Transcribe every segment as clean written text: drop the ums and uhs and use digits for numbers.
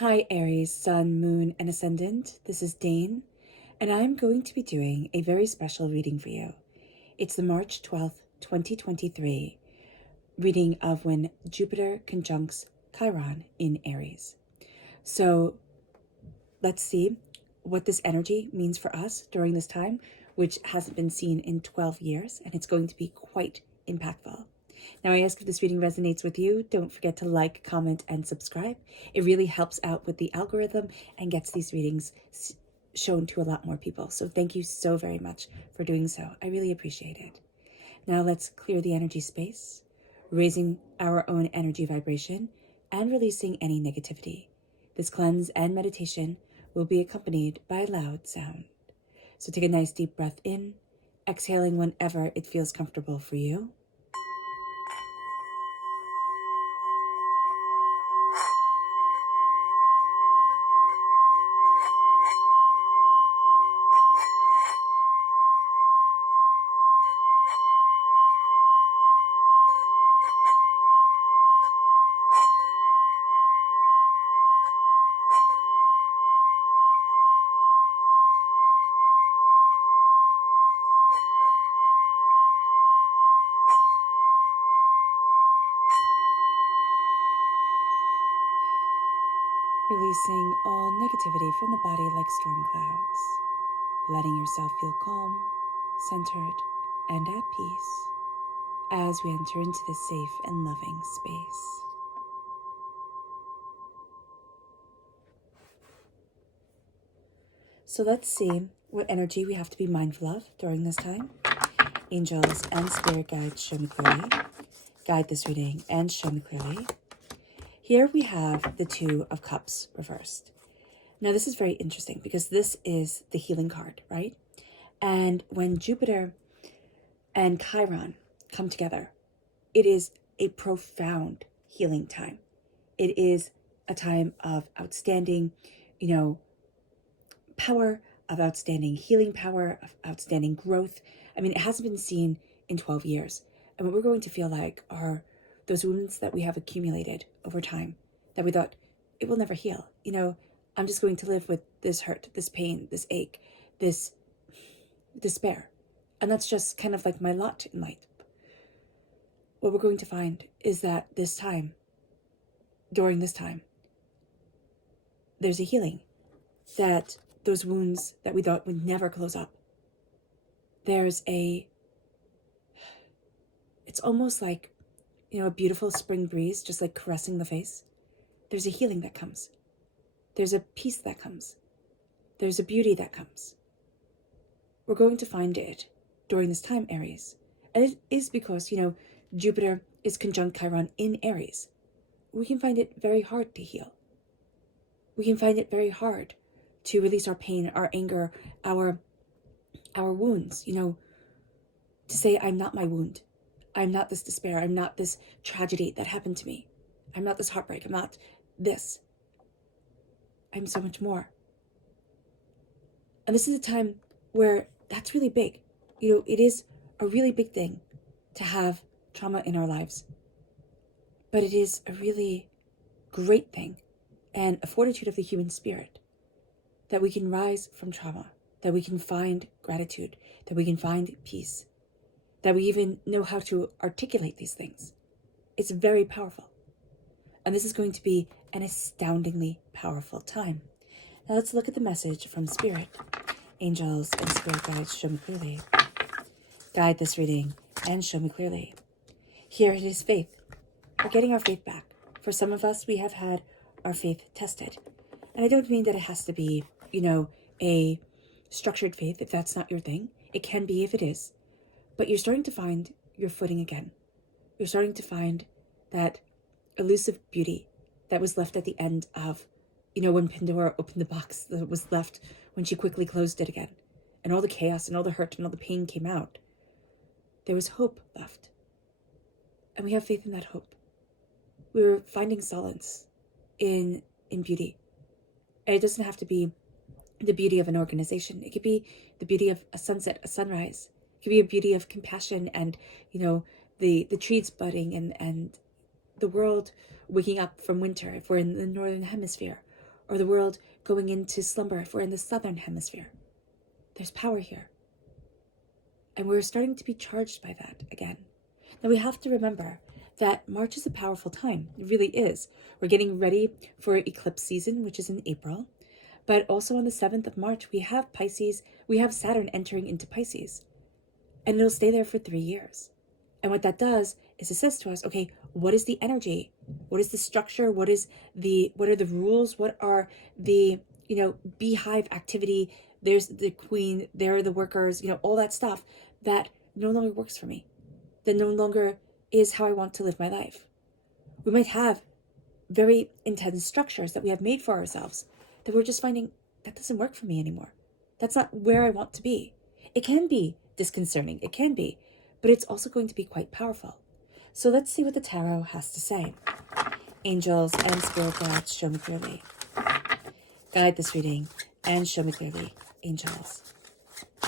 Hi Aries, Sun, Moon, and Ascendant. This is Dane, and I'm going to be doing a very special reading for you. It's the March 12th, 2023 reading of when Jupiter conjuncts Chiron in Aries. So let's see what this energy means for us during this time, which hasn't been seen in 12 years, and it's going to be quite impactful. Now, I ask if this reading resonates with you. Don't forget to like, comment, and subscribe. It really helps out with the algorithm and gets these readings shown to a lot more people. So thank you so very much for doing so. I really appreciate it. Now let's clear the energy space, raising our own energy vibration and releasing any negativity. This cleanse and meditation will be accompanied by a loud sound. So take a nice deep breath in, exhaling whenever it feels comfortable for you. Releasing all negativity from the body like storm clouds, letting yourself feel calm, centered, and at peace as we enter into this safe and loving space. So let's see what energy we have to be mindful of during this time. Angels and spirit guides, show me clearly. Guide this reading and show me clearly. Here we have the Two of Cups reversed. Now this is very interesting because this is the healing card, right? And when Jupiter and Chiron come together, it is a profound healing time. It is a time of outstanding, power, of outstanding healing power, of outstanding growth. I mean, it hasn't been seen in 12 years. And what we're going to feel like are those wounds that we have accumulated over time that we thought it will never heal. I'm just going to live with this hurt, this pain, this ache, this despair. And that's just kind of like my lot in life. What we're going to find is that during this time, there's a healing, that those wounds that we thought would never close up, it's almost like, a beautiful spring breeze, just like caressing the face. There's a healing that comes. There's a peace that comes. There's a beauty that comes. We're going to find it during this time, Aries. And it is because, Jupiter is conjunct Chiron in Aries. We can find it very hard to heal. We can find it very hard to release our pain, our anger, our wounds, to say, I'm not my wound. I'm not this despair. I'm not this tragedy that happened to me. I'm not this heartbreak. I'm not this. I'm so much more. And this is a time where that's really big. It is a really big thing to have trauma in our lives. But it is a really great thing and a fortitude of the human spirit that we can rise from trauma, that we can find gratitude, that we can find peace, that we even know how to articulate these things. It's very powerful. And this is going to be an astoundingly powerful time. Now let's look at the message from Spirit. Angels and spirit guides, show me clearly. Guide this reading and show me clearly. Here it is faith. We're getting our faith back. For some of us, we have had our faith tested. And I don't mean that it has to be, a structured faith if that's not your thing. It can be if it is. But you're starting to find your footing again. You're starting to find that elusive beauty that was left at the end of, when Pandora opened the box that was left when she quickly closed it again. And all the chaos and all the hurt and all the pain came out. There was hope left. And we have faith in that hope. We were finding solace in beauty. And it doesn't have to be the beauty of an organization. It could be the beauty of a sunset, a sunrise. It could be a beauty of compassion and, the trees budding and the world waking up from winter if we're in the northern hemisphere. or the world going into slumber if we're in the southern hemisphere. There's power here. And we're starting to be charged by that again. Now we have to remember that March is a powerful time. It really is. We're getting ready for eclipse season, which is in April. But also on the 7th of March, we have Saturn entering into Pisces. And it'll stay there for 3 years. And what that does is it says to us, okay, what is the energy? What is the structure? What are the rules? What are the, beehive activity? There's the queen, there are the workers, all that stuff that no longer works for me, that no longer is how I want to live my life. We might have very intense structures that we have made for ourselves that we're just finding that doesn't work for me anymore. That's not where I want to be. It can be disconcerting, it can be, but it's also going to be quite powerful. So let's see what the tarot has to say. Angels and spirit guides, show me clearly. Guide this reading and show me clearly. Angels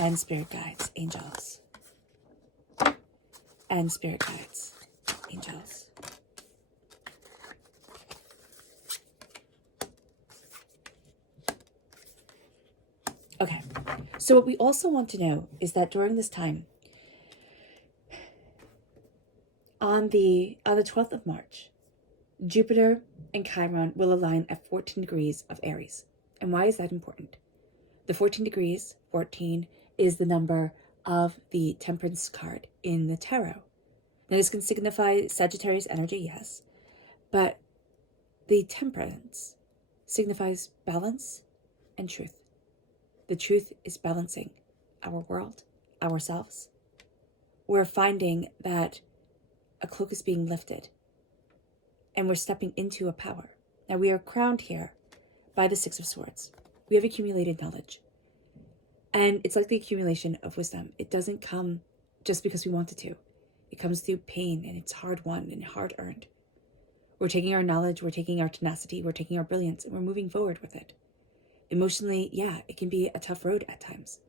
and spirit guides, angels and spirit guides, angels. Okay, so what we also want to know is that during this time, on the 12th of March, Jupiter and Chiron will align at 14 degrees of Aries. And why is that important? The 14 degrees, 14, is the number of the Temperance card in the tarot. Now this can signify Sagittarius energy, yes, but the Temperance signifies balance and truth. The truth is balancing our world, ourselves. We're finding that a cloak is being lifted and we're stepping into a power. Now we are crowned here by the Six of Swords. We have accumulated knowledge. And it's like the accumulation of wisdom. It doesn't come just because we want it to. It comes through pain, and it's hard won and hard earned. We're taking our knowledge, we're taking our tenacity, we're taking our brilliance, and we're moving forward with it. Emotionally, yeah, it can be a tough road at times.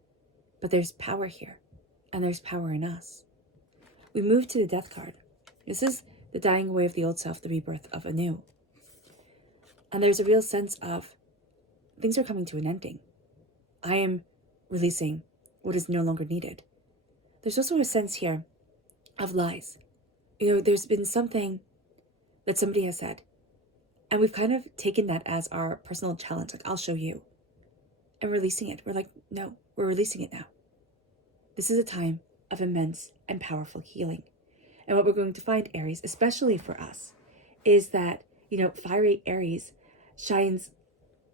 But there's power here, and there's power in us. We move to the Death card. This is the dying away of the old self, the rebirth of a new. And there's a real sense of things are coming to an ending. I am releasing what is no longer needed. There's also a sense here of lies. There's been something that somebody has said, and we've kind of taken that as our personal challenge, like, I'll show you. And releasing it. We're like, no, we're releasing it now. This is a time of immense and powerful healing. And what we're going to find, Aries, especially for us, is that, fiery Aries shines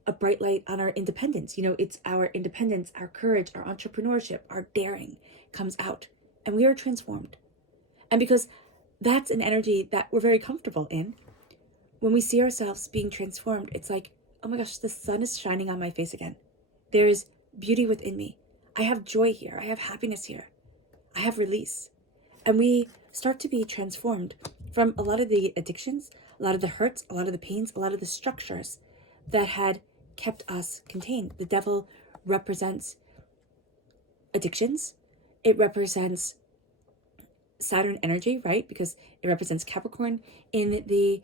a bright light on our independence. It's our independence, our courage, our entrepreneurship, our daring comes out, and we are transformed. And because that's an energy that we're very comfortable in, when we see ourselves being transformed, it's like, oh my gosh, the sun is shining on my face again. There is beauty within me. I have joy here. I have happiness here. I have release. And we start to be transformed from a lot of the addictions, a lot of the hurts, a lot of the pains, a lot of the structures that had kept us contained. The devil represents addictions. It represents Saturn energy, right? Because it represents Capricorn in the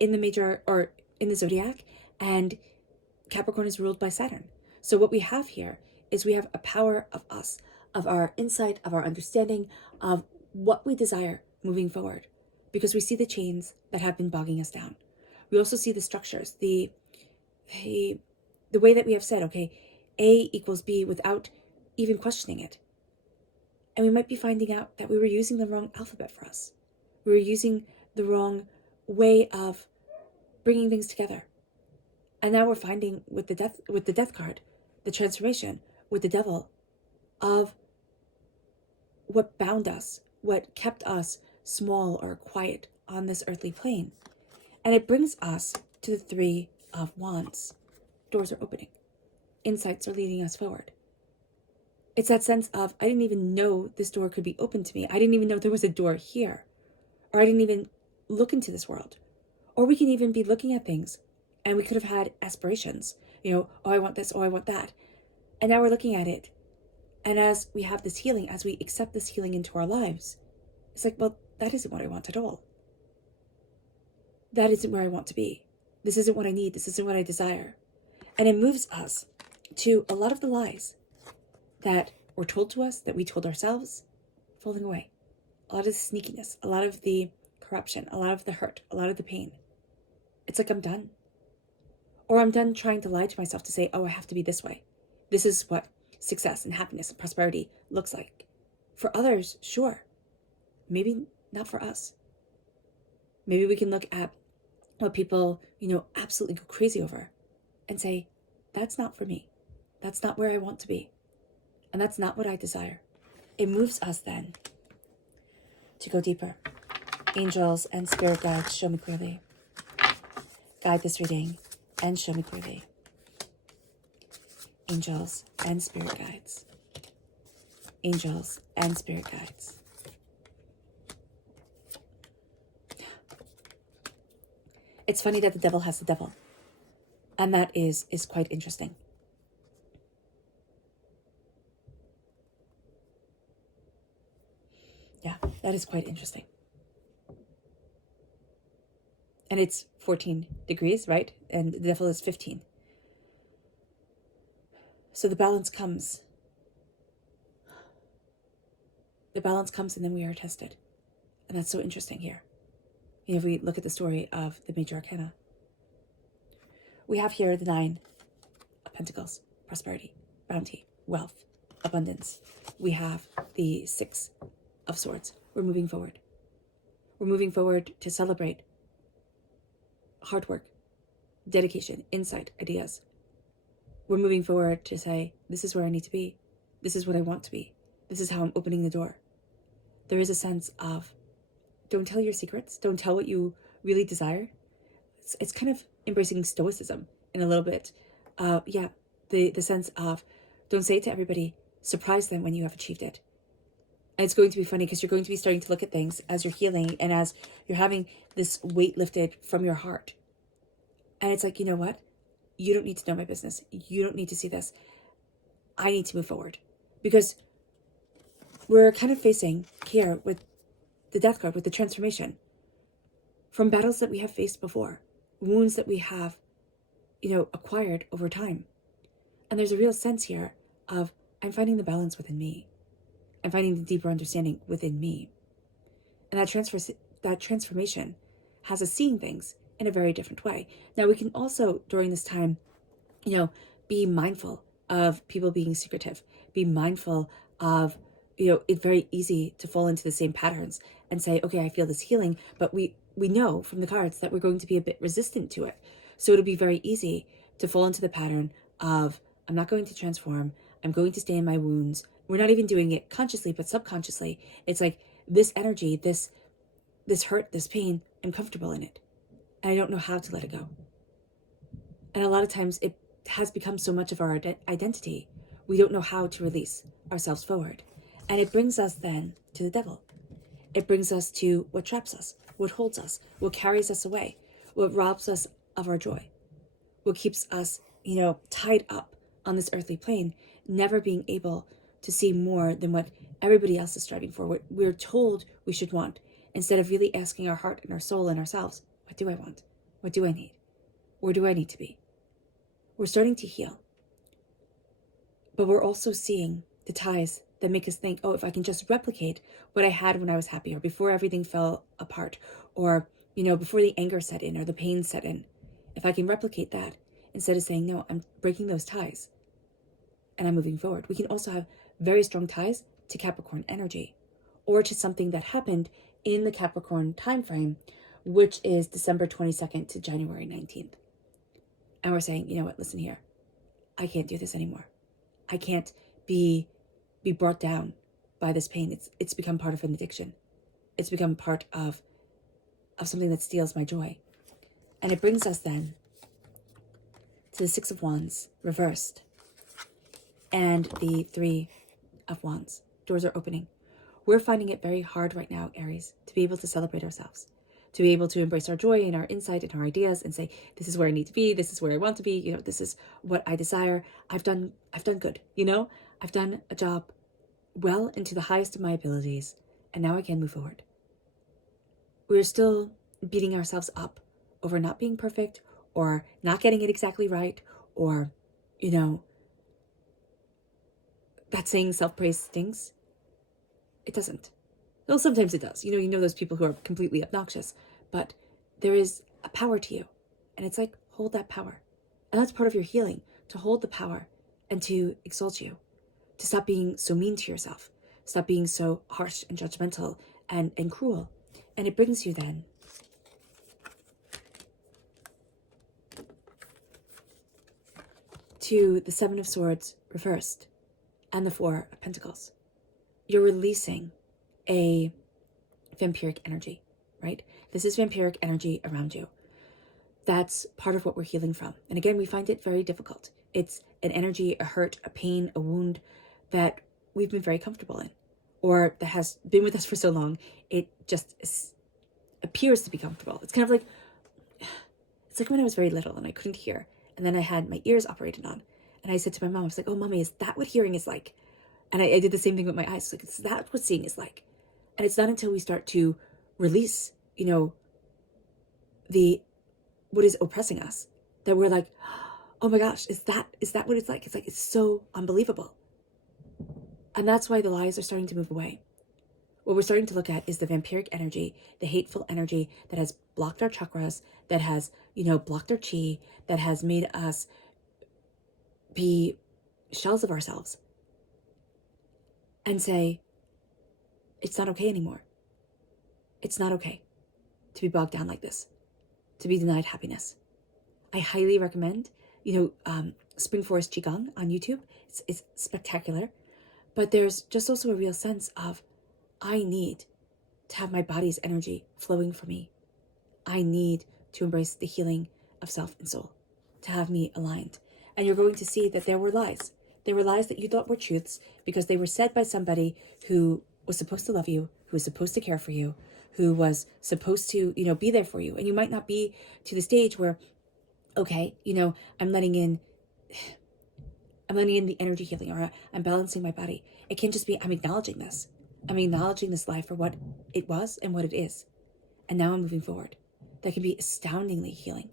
major, or in the zodiac, and Capricorn is ruled by Saturn. So what we have here is we have a power of us, of our insight, of our understanding, of what we desire moving forward, because we see the chains that have been bogging us down. We also see the structures, the way that we have said, okay, A equals B, without even questioning it. And we might be finding out that we were using the wrong alphabet for us. We were using the wrong way of bringing things together. And now we're finding with the death card, the transformation with the devil of what bound us, what kept us small or quiet on this earthly plane. And it brings us to the Three of Wands. Doors are opening. Insights are leading us forward. It's that sense of, I didn't even know this door could be open to me. I didn't even know there was a door here. Or I didn't even look into this world. Or we can even be looking at things and we could have had aspirations. Oh, I want this, oh, I want that. And now we're looking at it. And as we have this healing, as we accept this healing into our lives, it's like, well, that isn't what I want at all. That isn't where I want to be. This isn't what I need. This isn't what I desire. And it moves us to a lot of the lies that were told to us, that we told ourselves, falling away. A lot of the sneakiness, a lot of the corruption, a lot of the hurt, a lot of the pain. It's like I'm done. Or I'm done trying to lie to myself to say, oh, I have to be this way. This is what success and happiness and prosperity looks like. For others, sure. Maybe not for us. Maybe we can look at what people, absolutely go crazy over and say, that's not for me. That's not where I want to be. And that's not what I desire. It moves us then to go deeper. Angels and spirit guides, show me clearly. Guide this reading and show me clearly. Angels and spirit guides. Angels and spirit guides. It's funny that the devil has the devil. And that is quite interesting. Yeah, that is quite interesting. And it's 14 degrees, right? And the devil is 15. So the balance comes. The balance comes and then we are tested. And that's so interesting here. If we look at the story of the major arcana. We have here the 9 of Pentacles, prosperity, bounty, wealth, abundance. We have the 6 of Swords. We're moving forward. We're moving forward to celebrate hard work, dedication, insight, ideas. We're moving forward to say, this is where I need to be. This is what I want to be. This is how I'm opening the door. There is a sense of, don't tell your secrets. Don't tell what you really desire. It's kind of embracing stoicism in a little bit. The sense of, don't say it to everybody. Surprise them when you have achieved it. And it's going to be funny because you're going to be starting to look at things as you're healing and as you're having this weight lifted from your heart. And it's like, you know what? You don't need to know my business. You don't need to see this. I need to move forward. Because we're kind of facing here with the death card, with the transformation, from battles that we have faced before, wounds that we have, acquired over time. And there's a real sense here of, I'm finding the balance within me. I'm finding the deeper understanding within me. And that transformation has us seeing things in a very different way. Now, we can also, during this time, be mindful of people being secretive, be mindful of, it's very easy to fall into the same patterns and say, okay, I feel this healing, but we know from the cards that we're going to be a bit resistant to it. So it'll be very easy to fall into the pattern of, I'm not going to transform, I'm going to stay in my wounds. We're not even doing it consciously, but subconsciously. It's like this energy, this hurt, this pain, I'm comfortable in it. And I don't know how to let it go. And a lot of times it has become so much of our identity, we don't know how to release ourselves forward. And it brings us then to the devil. It brings us to what traps us, what holds us, what carries us away, what robs us of our joy, what keeps us, tied up on this earthly plane, never being able to see more than what everybody else is striving for, what we're told we should want, instead of really asking our heart and our soul and ourselves, what do I want? What do I need? Where do I need to be? We're starting to heal. But we're also seeing the ties that make us think, oh, if I can just replicate what I had when I was happy, or before everything fell apart, or, before the anger set in or the pain set in, if I can replicate that, instead of saying, no, I'm breaking those ties and I'm moving forward. We can also have very strong ties to Capricorn energy, or to something that happened in the Capricorn time frame, which is December 22nd to January 19th. And we're saying, you know what, listen here, I can't do this anymore. I can't be brought down by this pain. It's become part of an addiction. It's become part of something that steals my joy. And it brings us then to the 6 of Wands reversed and the 3 of Wands. Doors are opening. We're finding it very hard right now, Aries, to be able to celebrate ourselves, to be able to embrace our joy and our insight and our ideas and say, this is where I need to be, this is where I want to be, this is what I desire. I've done good, I've done a job well into the highest of my abilities, and now I can move forward. We're still beating ourselves up over not being perfect or not getting it exactly right, or, that saying self-praise stinks. It doesn't. Well, sometimes it does. Those people who are completely obnoxious, but there is a power to you. And it's like, hold that power. And that's part of your healing, to hold the power and to exalt you, to stop being so mean to yourself, stop being so harsh and judgmental and cruel. And it brings you then to the Seven of Swords reversed and the Four of Pentacles. You're releasing a vampiric energy, right? This is vampiric energy around you. That's part of what we're healing from. And again, we find it very difficult. It's an energy, a hurt, a pain, a wound that we've been very comfortable in, or that has been with us for so long, it just appears to be comfortable. It's kind of like, it's like when I was very little and I couldn't hear, and then I had my ears operated on, and I said to my mom, I was like, oh, Mommy, is that what hearing is like? And I did the same thing with my eyes. Like, is that what seeing is like? And it's not until we start to release, what is oppressing us, that we're like, oh my gosh, is that what it's like? It's like, it's so unbelievable. And that's why the lies are starting to move away. What we're starting to look at is the vampiric energy, the hateful energy that has blocked our chakras, that has, blocked our chi, that has made us be shells of ourselves, and say, it's not okay anymore. It's not okay to be bogged down like this, to be denied happiness. I highly recommend, Spring Forest Qigong on YouTube. It's spectacular. But there's just also a real sense of, I need to have my body's energy flowing for me. I need to embrace the healing of self and soul, to have me aligned. And you're going to see that there were lies. There were lies that you thought were truths because they were said by somebody who was supposed to love you, who was supposed to care for you, who was supposed to, be there for you. And you might not be to the stage where, okay, I'm letting in the energy healing, or I'm balancing my body. It can't just be, I'm acknowledging this. I'm acknowledging this life for what it was and what it is. And now I'm moving forward. That can be astoundingly healing.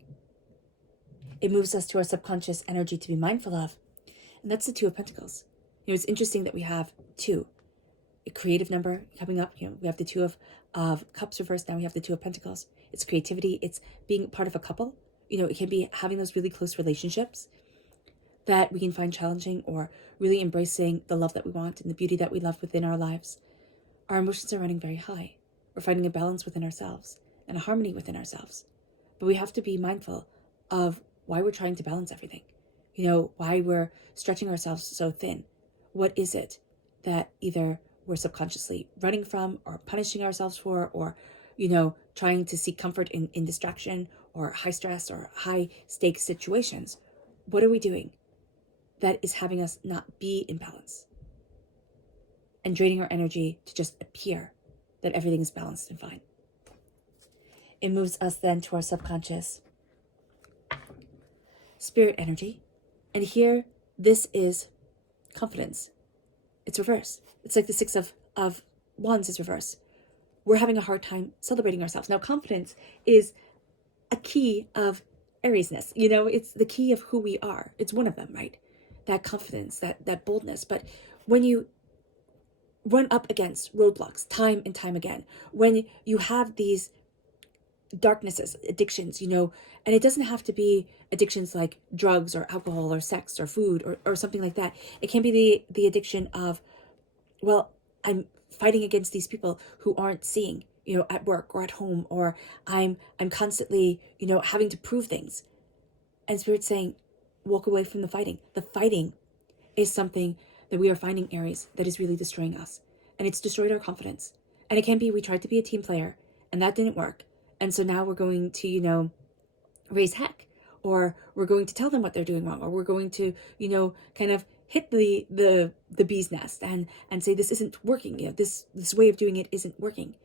It moves us to our subconscious energy to be mindful of. And that's the Two of Pentacles. It's interesting that we have two. A creative number coming up. We have the Two of Cups reversed. Now we have the Two of Pentacles. It's creativity. It's being part of a couple. It can be having those really close relationships that we can find challenging, or really embracing the love that we want and the beauty that we love within our lives. Our emotions are running very high. We're finding a balance within ourselves and a harmony within ourselves. But we have to be mindful of why we're trying to balance everything. Why we're stretching ourselves so thin. What is it that either we're subconsciously running from, or punishing ourselves for, or, trying to seek comfort in distraction, or high stress, or high stakes situations? What are we doing that is having us not be in balance and draining our energy to just appear that everything is balanced and fine? It moves us then to our subconscious spirit energy. And here, this is confidence. It's reverse. It's like the Six of Wands is reverse. We're having a hard time celebrating ourselves. Now, confidence is a key of Ariesness. It's the key of who we are. It's one of them, right? That confidence, that boldness. But when you run up against roadblocks time and time again, when you have these darknesses, addictions, and it doesn't have to be addictions like drugs or alcohol or sex or food or something like that. It can be the addiction of, well, I'm fighting against these people who aren't seeing, at work or at home, or I'm constantly, having to prove things. And Spirit's saying, walk away from the fighting. The fighting is something that we are finding, Aries, that is really destroying us. And it's destroyed our confidence. And it can be, we tried to be a team player and that didn't work. And so now we're going to, raise heck, or we're going to tell them what they're doing wrong, or we're going to, kind of hit the bee's nest and say, this isn't working. This way of doing it isn't working.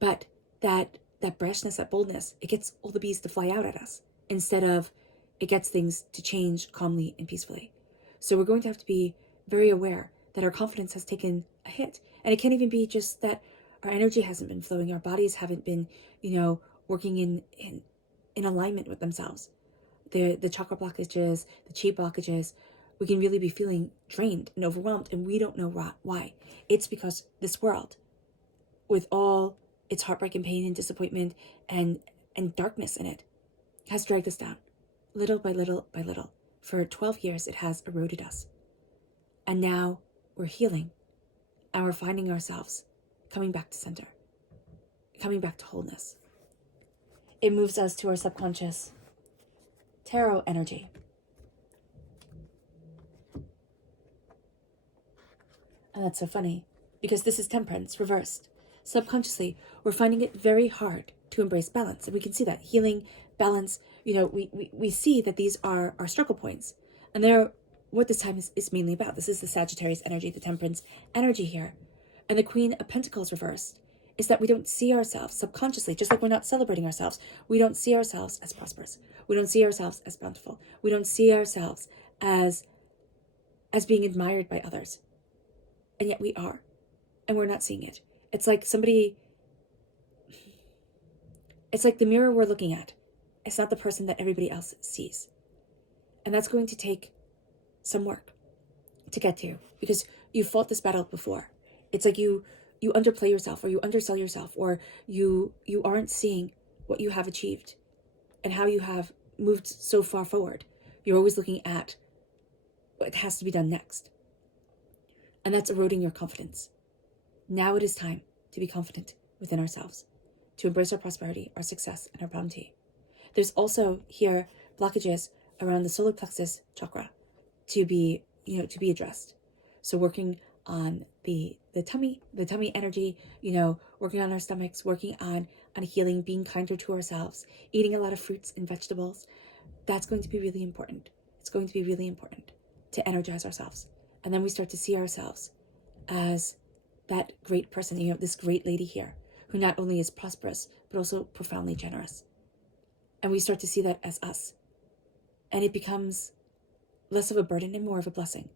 But that brashness, that boldness, it gets all the bees to fly out at us instead of it gets things to change calmly and peacefully. So we're going to have to be very aware that our confidence has taken a hit. And it can't even be just that our energy hasn't been flowing, our bodies haven't been, working in alignment with themselves. the chakra blockages, the chi blockages, we can really be feeling drained and overwhelmed, and we don't know why. It's because this world, with all its heartbreak and pain and disappointment and darkness in it, has dragged us down, little by little by little. For 12 years, it has eroded us. And now we're healing, and we're finding ourselves coming back to center, coming back to wholeness. It moves us to our subconscious tarot energy. And that's so funny, because this is temperance reversed. Subconsciously, we're finding it very hard to embrace balance. And we can see that healing, balance, we see that these are our struggle points. And they're what this time is mainly about. This is the Sagittarius energy, the temperance energy here. And the Queen of Pentacles reversed is that we don't see ourselves subconsciously, just like we're not celebrating ourselves. We don't see ourselves as prosperous. We don't see ourselves as bountiful. We don't see ourselves as being admired by others. And yet we are. And we're not seeing it. It's like it's like the mirror we're looking at. It's not the person that everybody else sees. And that's going to take some work to get to, because you fought this battle before. It's like you underplay yourself, or you undersell yourself, or you aren't seeing what you have achieved and how you have moved so far forward. You're always looking at what has to be done next. And that's eroding your confidence. Now it is time to be confident within ourselves, to embrace our prosperity, our success, and our bounty. There's also here blockages around the solar plexus chakra to be addressed. So working on the tummy energy, working on our stomachs, working on healing, being kinder to ourselves, eating a lot of fruits and vegetables. That's going to be really important. It's going to be really important to energize ourselves. And then we start to see ourselves as that great person, this great lady here, who not only is prosperous, but also profoundly generous. And we start to see that as us. And it becomes less of a burden and more of a blessing.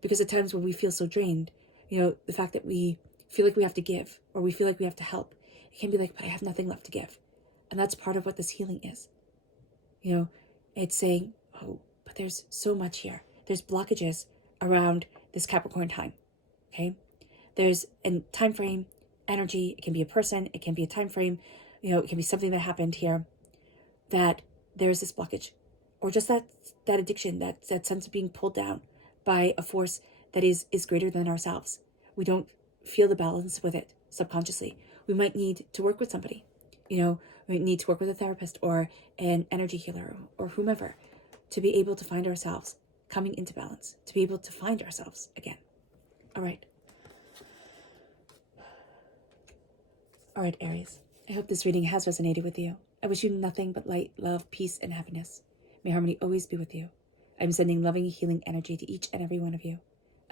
Because at times when we feel so drained, the fact that we feel like we have to give, or we feel like we have to help, it can be like, but I have nothing left to give. And that's part of what this healing is. It's saying, oh, but there's so much here. There's blockages around this Capricorn time, okay? There's a time frame, energy. It can be a person. It can be a time frame. It can be something that happened here, that there's this blockage, or just that addiction, that sense of being pulled down by a force that is greater than ourselves. We don't feel the balance with it subconsciously. We might need to work with somebody. We need to work with a therapist or an energy healer or whomever to be able to find ourselves coming into balance, to be able to find ourselves again. All right, Aries. I hope this reading has resonated with you. I wish you nothing but light, love, peace, and happiness. May harmony always be with you. I'm sending loving, healing energy to each and every one of you.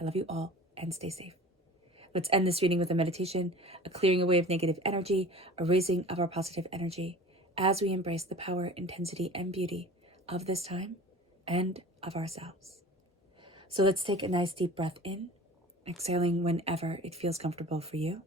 I love you all, and stay safe. Let's end this reading with a meditation, a clearing away of negative energy, a raising of our positive energy, as we embrace the power, intensity, and beauty of this time and of ourselves. So let's take a nice deep breath in, exhaling whenever it feels comfortable for you.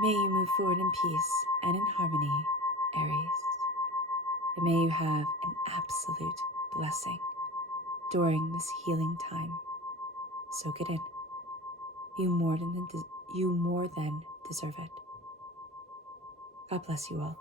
May you move forward in peace and in harmony, Aries. And may you have an absolute blessing during this healing time. Soak it in. You more than deserve it. God bless you all.